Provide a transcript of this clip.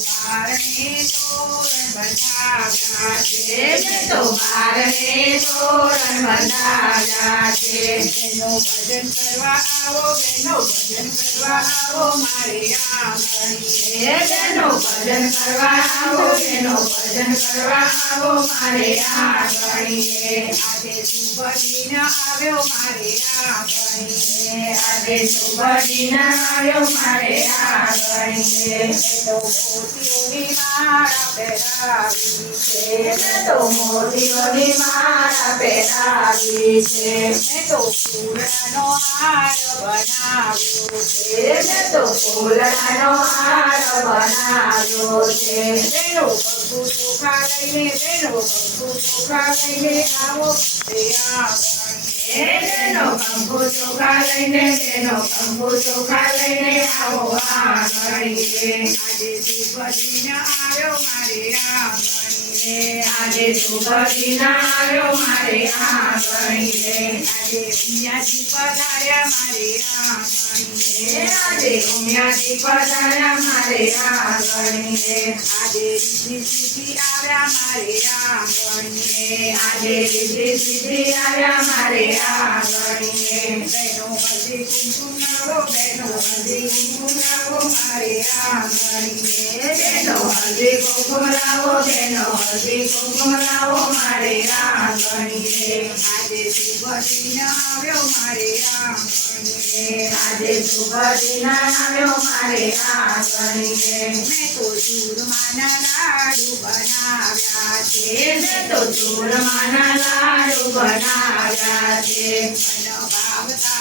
બારણે તોરણ બંધાવ્યા છે મેં તો બારણે તોરણ બંધાવ્યા છે બહેનો ભજન કરવા આવો બહેનો ભજન કરવા આવો મારે આંગણીએ બહેનો ભજન કરવા આવો બહેનો ભજન કરવા આવો મારે આંગણીએ આજે શુભ દિન આવ્યો મારે આંગણીએ આજે શુભ દિન આવ્યો મારે આંગણીએ તો મોતીઓની માળા પહેરાવી છે મેં તો મોતીઓની માળા પહેરાવી છે મેં તો ફૂલનો હાર બનાવ્યો છે મેં તો ફૂલડાનો હાર બનાવ્યો છે બેનો પગું ચોખા લઈને બેનો પગું ચોખા લઈને આવો તે આંગણીએ બેનો કંકુ ચોખા લઈને બેનો કંકુ ચોખા લઈને આવો આંગણીએ આજે શુભ દિન આવ્યો મારે આંગણીએ આજે શુભ દિન આવ્યો મારે આંગણીએ આજે ઉમિયાજી પધાર્યા મારે આંગણીએ આજે ઉમિયાજી પધાર્યા મારે આંગણીએ આજે રીતિ સીધી આવ્યા મારે આંગણીએ આજે રીતિ સીધી આવ્યા મારે આંગણીએ બહેનો હળદી કુમકુમ લાવો બહેનો હળદી કુમકુમ લાવો મારે આંગણીએ બેનો હળદી કુમકુમ લાવો બેનો હળદી કુમકુમ લાવો મારે આંગણીએ આજે શુભ દિન આવ્યો મારે આંગણીએ આજે શુભ દિન આવ્યો મારે આંગણીએ મેં તો ચૂરમાના લાડુ બનાવ્યા છે મેં તો ચૂરમાના લાડુ બનાવ્યા છે મન ભાવતા